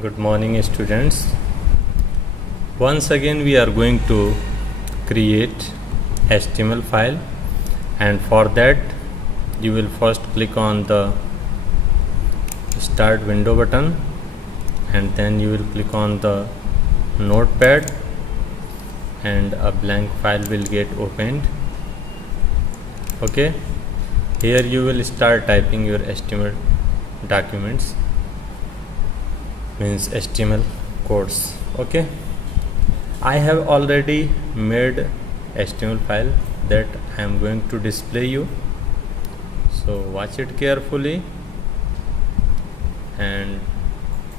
Good morning, students. Once again we are going to create HTML file, and for that you will first click on the start window button, and then you will click on the notepad and a blank file will get opened. Okay, here you will start typing your HTML documents, means HTML codes. Okay, I have already made HTML file that I am going to display you, so watch it carefully and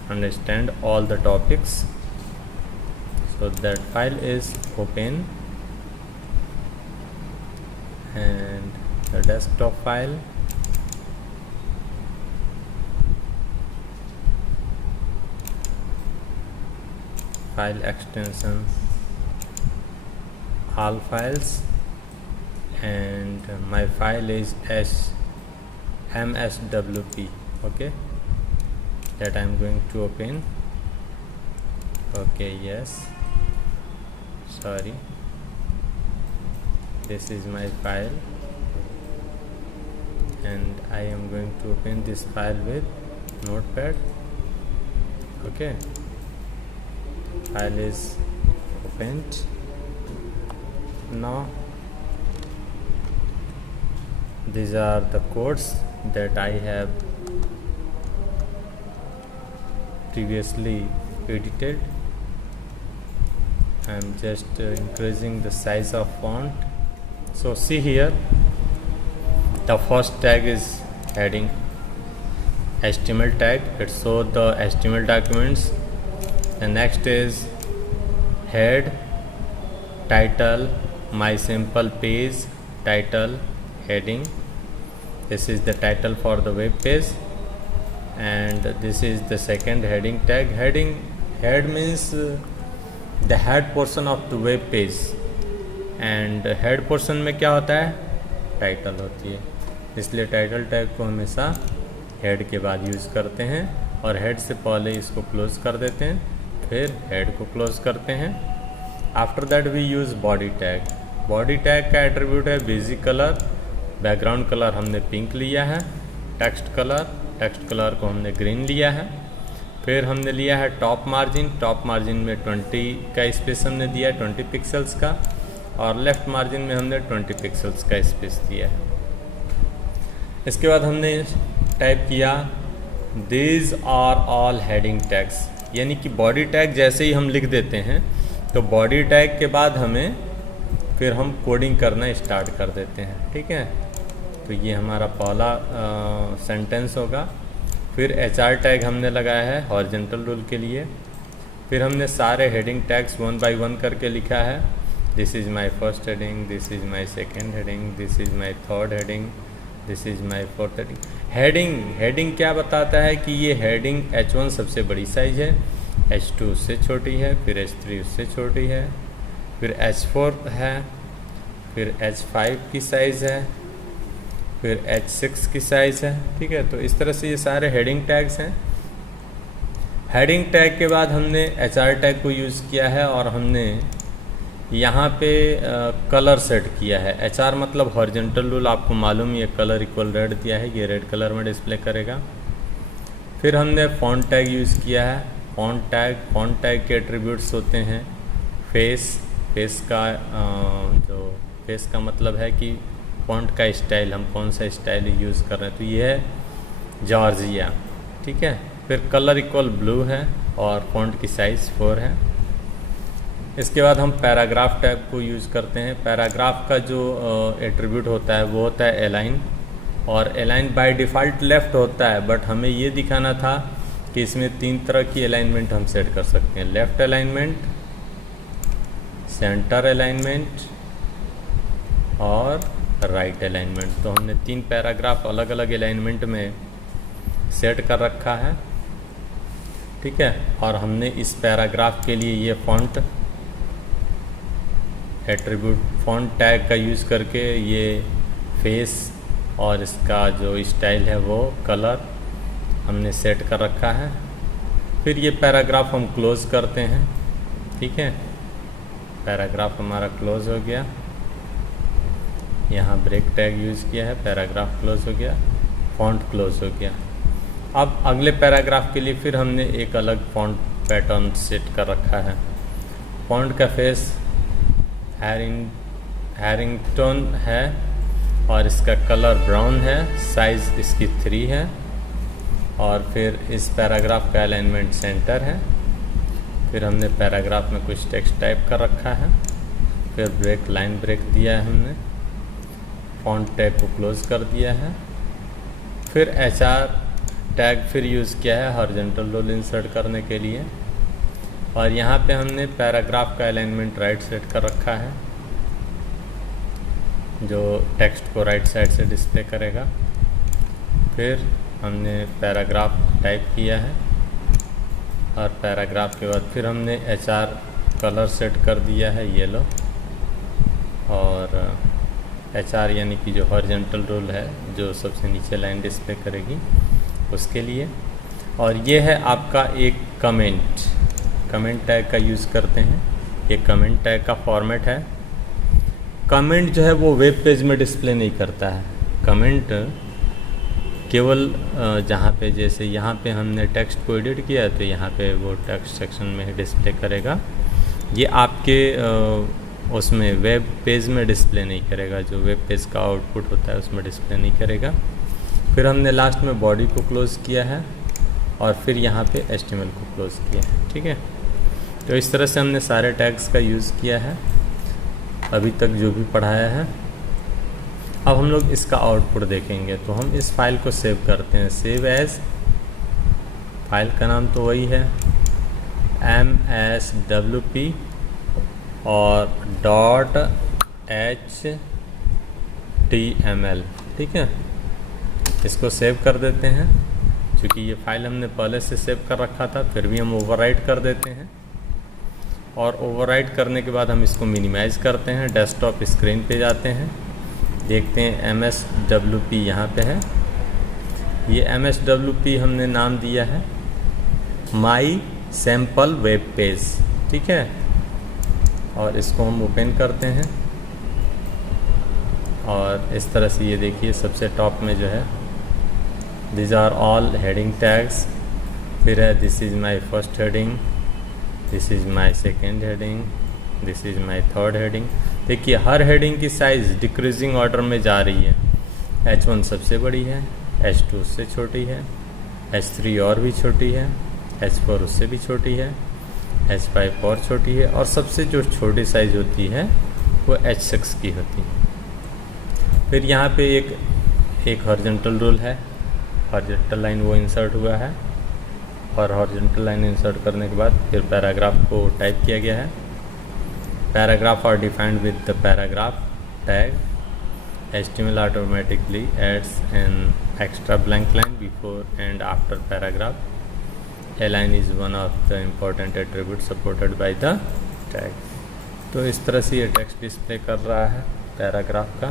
understand all the topics. So that file is open, and the desktop file, file extension, all files, and my file is mswp. Okay, that I am going to open. Okay, yes, sorry, this is my file and I am going to open this file with notepad. Okay, file is opened. Now these are the codes that I have previously edited. I am just increasing the size of font. So see here, the first tag is heading HTML tag. It shows the HTML documents. The next is head, title, my simple page, title, heading. This is the title for the web page, and this is the second heading tag. Head means the head portion of the web page, and head portion में क्या होता है, title होती है, इसलिए title tag को हमेशा head के बाद यूज़ करते हैं, और हेड से पहले इसको क्लोज कर देते हैं, फिर हेड को क्लोज करते हैं. After that we use body tag. Body tag का एट्रीब्यूट है बेसिक कलर. बैकग्राउंड कलर हमने पिंक लिया है. टेक्स्ट कलर को हमने ग्रीन लिया है. फिर हमने लिया है टॉप मार्जिन में 20 का स्पेस हमने दिया है, 20 पिक्सल्स का, और लेफ़्ट मार्जिन में हमने 20 पिक्सल्स का स्पेस दिया है. इसके बाद हमने टाइप किया these are all heading tags, यानी कि बॉडी टैग जैसे ही हम लिख देते हैं तो बॉडी टैग के बाद हमें फिर हम कोडिंग करना स्टार्ट कर देते हैं. ठीक है, तो ये हमारा पहला सेंटेंस होगा. फिर HR टैग हमने लगाया है हॉरिजॉन्टल रूल के लिए. फिर हमने सारे हेडिंग टैग्स 1 बाय 1 करके लिखा है. This is my first heading, this is my second heading, this is my third heading, this is my fourth heading. Heading क्या बताता है कि ये हेडिंग H1 सबसे बड़ी साइज़ है, H2 उससे छोटी है, फिर H3 उससे छोटी है, फिर H4 है, फिर H5 की साइज़ है, फिर H6 की साइज़ है. ठीक है, तो इस तरह से ये सारे हेडिंग टैग्स हैं. हेडिंग टैग के बाद हमने HR टैग को यूज़ किया है, और हमने यहाँ पे कलर सेट किया है. HR मतलब हॉरिजॉन्टल रूल, आपको मालूम ये कलर इक्वल रेड दिया है, ये रेड कलर में डिस्प्ले करेगा. फिर हमने फॉन्ट टैग यूज़ किया है. फॉन्ट टैग के एट्रीब्यूट्स होते हैं फेस का मतलब है कि फॉन्ट का स्टाइल, हम कौन सा स्टाइल यूज़ कर रहे हैं, तो ये है जॉर्जिया. ठीक है, फिर कलर इक्वल ब्लू है, और फॉन्ट की साइज़ 4 है. इसके बाद हम पैराग्राफ टैग को यूज़ करते हैं. पैराग्राफ का जो एट्रीब्यूट होता है वो होता है अलाइन, और अलाइन बाय डिफ़ॉल्ट लेफ़्ट होता है, बट हमें ये दिखाना था कि इसमें 3 तरह की अलाइनमेंट हम सेट कर सकते हैं. लेफ़्ट अलाइनमेंट, सेंटर अलाइनमेंट और राइट अलाइनमेंट. तो हमने 3 पैराग्राफ अलग अलग अलाइनमेंट में सेट कर रखा है. ठीक है, और हमने इस पैराग्राफ के लिए ये फॉन्ट एट्रीब्यूट फॉन्ट टैग का यूज़ करके ये फेस और इसका जो स्टाइल है वो कलर हमने सेट कर रखा है. फिर ये पैराग्राफ हम क्लोज़ करते हैं, ठीक है। पैराग्राफ हमारा क्लोज़ हो गया, यहाँ ब्रेक टैग यूज़ किया है, पैराग्राफ क्लोज़ हो गया, फॉन्ट क्लोज़ हो गया। अब अगले पैराग्राफ के लिए फिर हमने एक अलग फॉन्ट पैटर्न सेट कर रखा है। फॉन्ट का फेस हैरिंगटन है और इसका कलर ब्राउन है, साइज़ इसकी 3 है, और फिर इस पैराग्राफ का अलाइनमेंट सेंटर है। फिर हमने पैराग्राफ में कुछ टेक्स्ट टाइप कर रखा है, फिर लाइन ब्रेक दिया है हमने, फॉन्ट टैग को क्लोज़ कर दिया है, फिर HR टैग फिर यूज़ किया है हॉरिजॉन्टल रोल इंसर्ट करने के लिए, और यहाँ पे हमने पैराग्राफ का अलाइनमेंट राइट सेट कर रखा है जो टेक्स्ट को राइट साइड से डिस्प्ले करेगा। फिर हमने पैराग्राफ टाइप किया है, और पैराग्राफ के बाद फिर हमने HR कलर सेट कर दिया है येलो, और HR यानी कि जो हॉरिजॉन्टल रोल है जो सबसे नीचे लाइन डिस्प्ले करेगी उसके लिए। और ये है आपका एक कमेंट टैग का यूज़ करते हैं। ये कमेंट टैग का फॉर्मेट है। कमेंट जो है वो वेब पेज में डिस्प्ले नहीं करता है। कमेंट केवल जहाँ पे, जैसे यहाँ पे हमने टेक्स्ट को एडिट किया तो यहाँ पे वो टेक्स्ट सेक्शन में ही डिस्प्ले करेगा। ये आपके उसमें वेब पेज में डिस्प्ले नहीं करेगा, जो वेब पेज का आउटपुट होता है उसमें डिस्प्ले नहीं करेगा। फिर हमने लास्ट में बॉडी को क्लोज़ किया है और फिर यहाँ पे HTML को क्लोज़ किया है, ठीक है। तो इस तरह से हमने सारे टैग्स का यूज़ किया है अभी तक जो भी पढ़ाया है। अब हम लोग इसका आउटपुट देखेंगे। तो हम इस फाइल को सेव करते हैं, सेव एज, फाइल का नाम तो वही है MSWP और .html, ठीक है। इसको सेव कर देते हैं। क्योंकि ये फाइल हमने पहले से सेव कर रखा था, फिर भी हम ओवरराइट कर देते हैं, और ओवरराइट करने के बाद हम इसको मिनिमाइज़ करते हैं, डेस्कटॉप स्क्रीन पे जाते हैं, देखते हैं MSWP यहाँ पे है। ये MSWP हमने नाम दिया है माई सैम्पल वेब पेज, ठीक है। और इसको हम ओपन करते हैं, और इस तरह से ये देखिए सबसे टॉप में जो है These are all heading tags। फिर है this is my first heading, this is my second heading, this is my third heading। देखिए हर हेडिंग की साइज़ डिक्रीजिंग ऑर्डर में जा रही है। H1 सबसे बड़ी है, H2 उससे छोटी है, H3 और भी छोटी है, H4 उससे भी छोटी है, H5 और छोटी है, और सबसे जो छोटी साइज़ होती है वो H6 की होती है। फिर यहाँ पे एक हॉरिजॉन्टल रूल है, हॉरिजॉन्टल लाइन वो इंसर्ट हुआ है, और हॉरिजॉन्टल लाइन इंसर्ट करने के बाद फिर पैराग्राफ को टाइप किया गया है। Paragraph are defined with the paragraph tag. HTML automatically adds an extra blank line before and after paragraph. A line is one of the important attributes supported by the tag। तो इस तरह से ये text display कर रहा है paragraph का,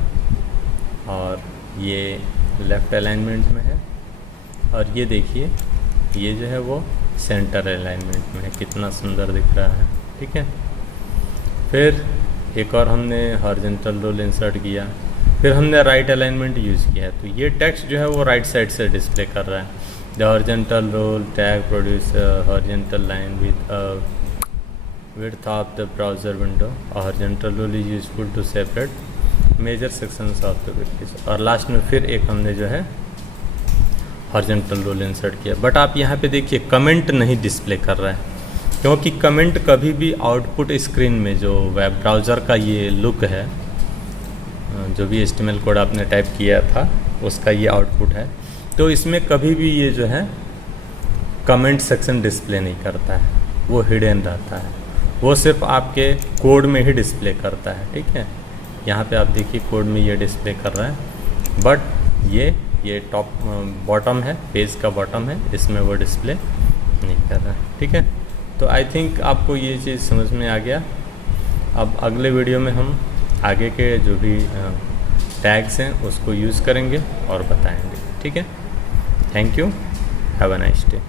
और ये लेफ़्ट अलाइनमेंट में है, और ये देखिए ये जो है वो सेंटर अलाइनमेंट में है, कितना सुंदर दिख रहा है, ठीक है। फिर एक और हमने हॉरिजॉन्टल रोल इंसर्ट किया, फिर हमने राइट अलाइनमेंट यूज़ किया, तो ये टेक्स्ट जो है वो राइट साइड से डिस्प्ले कर रहा है। The horizontal rule tag produce horizontal line with width of the browser window। Horizontal rule is useful to separate major sections of the web page. और लास्ट में फिर एक हमने जो है हॉरिजॉन्टल रोल इंसर्ट किया। बट आप यहाँ पे देखिए कमेंट नहीं डिस्प्ले कर रहा है, क्योंकि कमेंट कभी भी आउटपुट स्क्रीन में जो वेब ब्राउज़र का ये लुक है, जो भी HTML कोड आपने टाइप किया था उसका ये आउटपुट है, तो इसमें कभी भी ये जो है कमेंट सेक्शन डिस्प्ले नहीं करता है, वो हिडन रहता है, वो सिर्फ आपके कोड में ही डिस्प्ले करता है, ठीक है। यहाँ पे आप देखिए कोड में ये डिस्प्ले कर रहा है, बट ये टॉप बॉटम है, पेज का बॉटम है, इसमें वो डिस्प्ले नहीं कर रहा है, ठीक है। तो आई थिंक आपको ये चीज़ समझ में आ गया। अब अगले वीडियो में हम आगे के जो भी टैग्स हैं उसको यूज़ करेंगे और बताएंगे, ठीक है। Thank you, have a nice day.